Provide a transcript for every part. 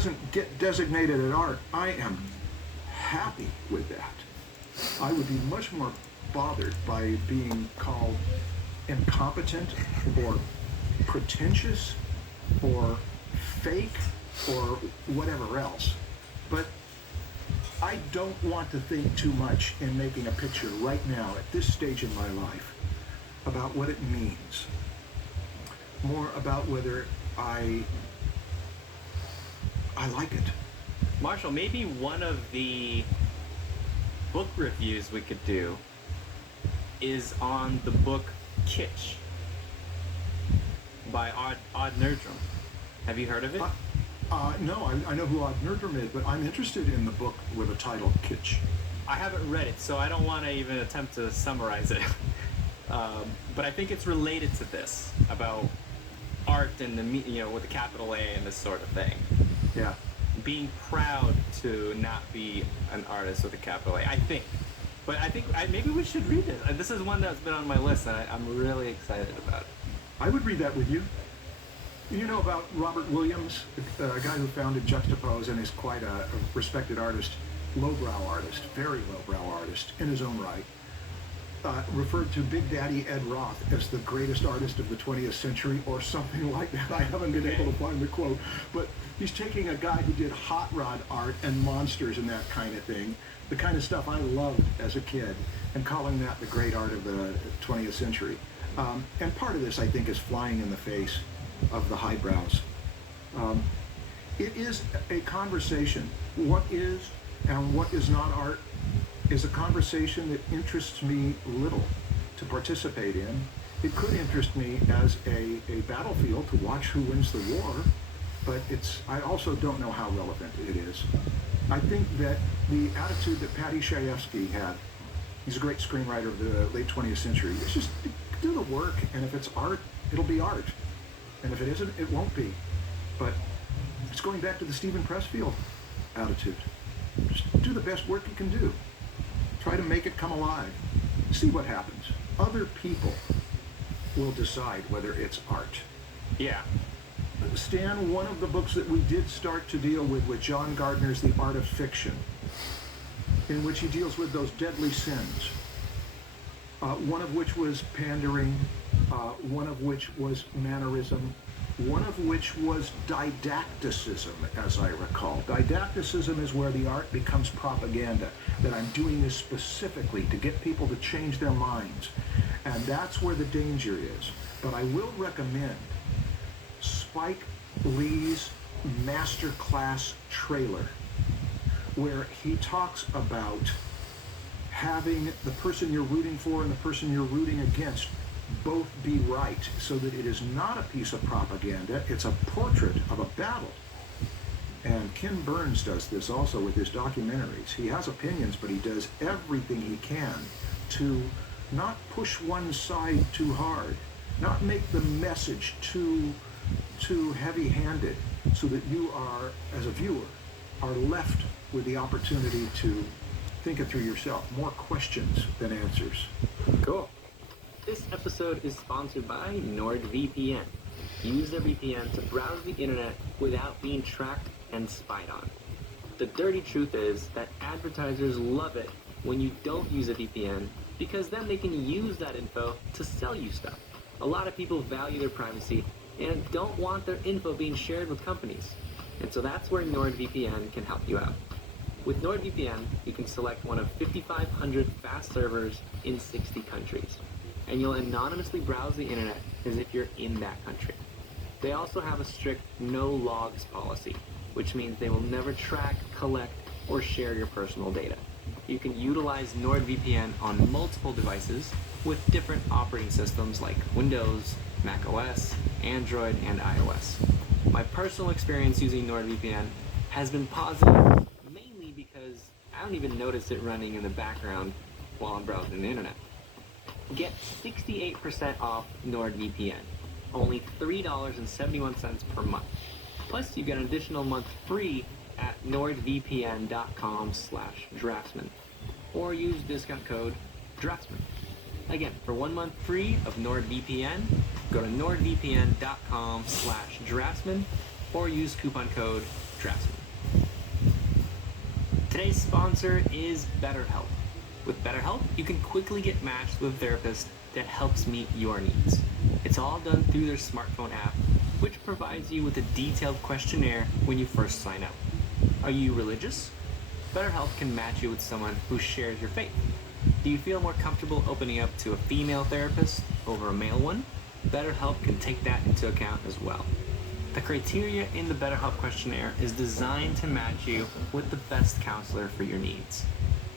doesn't get designated as art, I am happy with that. I would be much more bothered by being called incompetent or pretentious or fake or whatever else. But I don't want to think too much in making a picture right now at this stage in my life about what it means. More about whether I like it. Marshall, maybe one of the book reviews we could do is on the book Kitsch by Odd Nerdrum. Have you heard of it? No, I know who Odd Nerdrum is, but I'm interested in the book with the title Kitsch. I haven't read it, so I don't want to even attempt to summarize it. But I think it's related to this, about art and with the capital A and this sort of thing. Yeah. Being proud to not be an artist with a capital A, I think. But I think maybe we should read it. This is one that's been on my list, and I'm really excited about it. I would read that with you. You know about Robert Williams, a guy who founded Juxtapose and is quite a respected artist, lowbrow artist, very lowbrow artist in his own right. Referred to Big Daddy Ed Roth as the greatest artist of the 20th century or something like that. I haven't been able to find the quote, but he's taking a guy who did hot rod art and monsters and that kind of thing, the kind of stuff I loved as a kid, and calling that the great art of the 20th century. And part of this, I think, is flying in the face of the highbrows. It is a conversation. What is and what is not art is a conversation that interests me little to participate in. It could interest me as a battlefield to watch who wins the war, but I also don't know how relevant it is. I think that the attitude that Paddy Chayefsky had, he's a great screenwriter of the late 20th century, is just do the work, and if it's art, it'll be art. And if it isn't, it won't be. But it's going back to the Stephen Pressfield attitude. Just do the best work you can do. Try to make it come alive. See what happens. Other people will decide whether it's art. Yeah. Stan, one of the books that we did start to deal with John Gardner's The Art of Fiction, in which he deals with those deadly sins, one of which was pandering, one of which was mannerism, one of which was didacticism, as I recall. Didacticism is where the art becomes propaganda, that I'm doing this specifically to get people to change their minds. And that's where the danger is. But I will recommend Spike Lee's masterclass trailer, where he talks about having the person you're rooting for and the person you're rooting against both be right, so that it is not a piece of propaganda, it's a portrait of a battle. And Ken Burns does this also with his documentaries. He has opinions, but he does everything he can to not push one side too hard, not make the message too heavy-handed, so that you are, as a viewer, are left with the opportunity to think it through yourself. More questions than answers. Cool. This episode is sponsored by NordVPN. Use a VPN to browse the internet without being tracked and spied on. The dirty truth is that advertisers love it when you don't use a VPN, because then they can use that info to sell you stuff. A lot of people value their privacy and don't want their info being shared with companies. And so that's where NordVPN can help you out. With NordVPN, you can select one of 5,500 fast servers in 60 countries. And you'll anonymously browse the internet as if you're in that country. They also have a strict no logs policy, which means they will never track, collect, or share your personal data. You can utilize NordVPN on multiple devices with different operating systems like Windows, Mac OS, Android, and iOS. My personal experience using NordVPN has been positive, mainly because I don't even notice it running in the background while I'm browsing the internet. Get 68% off NordVPN, only $3.71 per month. Plus, you get an additional month free at nordvpn.com/draftsman, or use discount code draftsman. Again, for 1 month free of NordVPN, go to nordvpn.com/draftsman or use coupon code DRAFTSMAN. Today's sponsor is BetterHelp. With BetterHelp, you can quickly get matched with a therapist that helps meet your needs. It's all done through their smartphone app, which provides you with a detailed questionnaire when you first sign up. Are you religious? BetterHelp can match you with someone who shares your faith. Do you feel more comfortable opening up to a female therapist over a male one? BetterHelp can take that into account as well. The criteria in the BetterHelp questionnaire is designed to match you with the best counselor for your needs.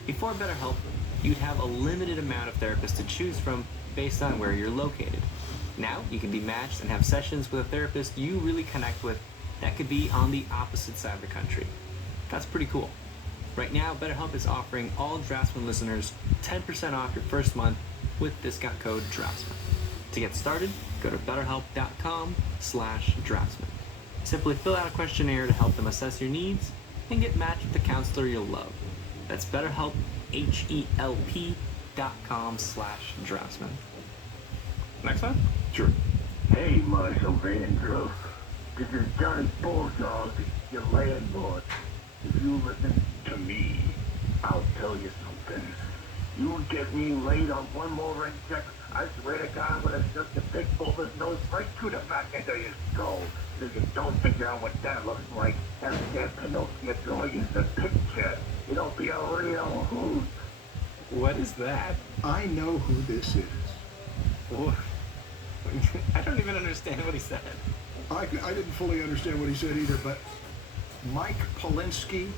Before BetterHelp, you'd have a limited amount of therapists to choose from based on where you're located. Now, you can be matched and have sessions with a therapist you really connect with that could be on the opposite side of the country. That's pretty cool. Right now, BetterHelp is offering all Draftsman listeners 10% off your first month with discount code DRAFTSMAN. To get started, go to betterhelp.com/draftsman. Simply fill out a questionnaire to help them assess your needs and get matched with a counselor you'll love. That's BetterHelp, HELP.com/draftsman. Next one? Sure. Hey, Marshal Vandross. This is Johnny Bulldog, your landlord. If you listen to me, I'll tell you something. You get me laid on one more rent check, I swear to God, I'm gonna shove the big bulbous nose right through the back end of your skull. So you don't figure out what that looks like. Have that Pinocchio drawing in the picture. It'll be a real hoot. What is that? I know who this is. What? I don't even understand what he said. I didn't fully understand what he said either, but Mike Polinsky,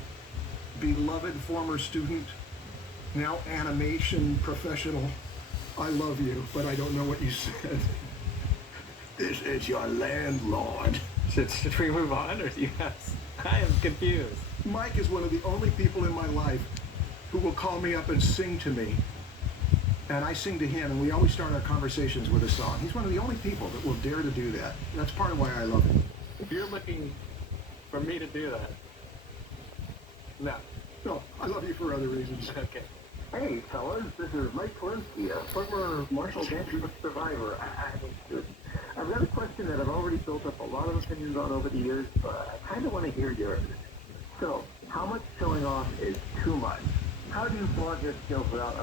beloved former student, now animation professional, I love you, but I don't know what you said. This is your landlord. Should we move on, or do you have... I am confused. Mike is one of the only people in my life who will call me up and sing to me. And I sing to him, and we always start our conversations with a song. He's one of the only people that will dare to do that. That's part of why I love him. If you're looking for me to do that... No. No, I love you for other reasons. Okay. Hey, fellas, this is Mike Polinsky, a former Marshall Vandross survivor. I've got a question that I've already built up a lot of opinions on over the years, but I kind of want to hear yours. So, how much showing off is too much? How do you flaunt your skills without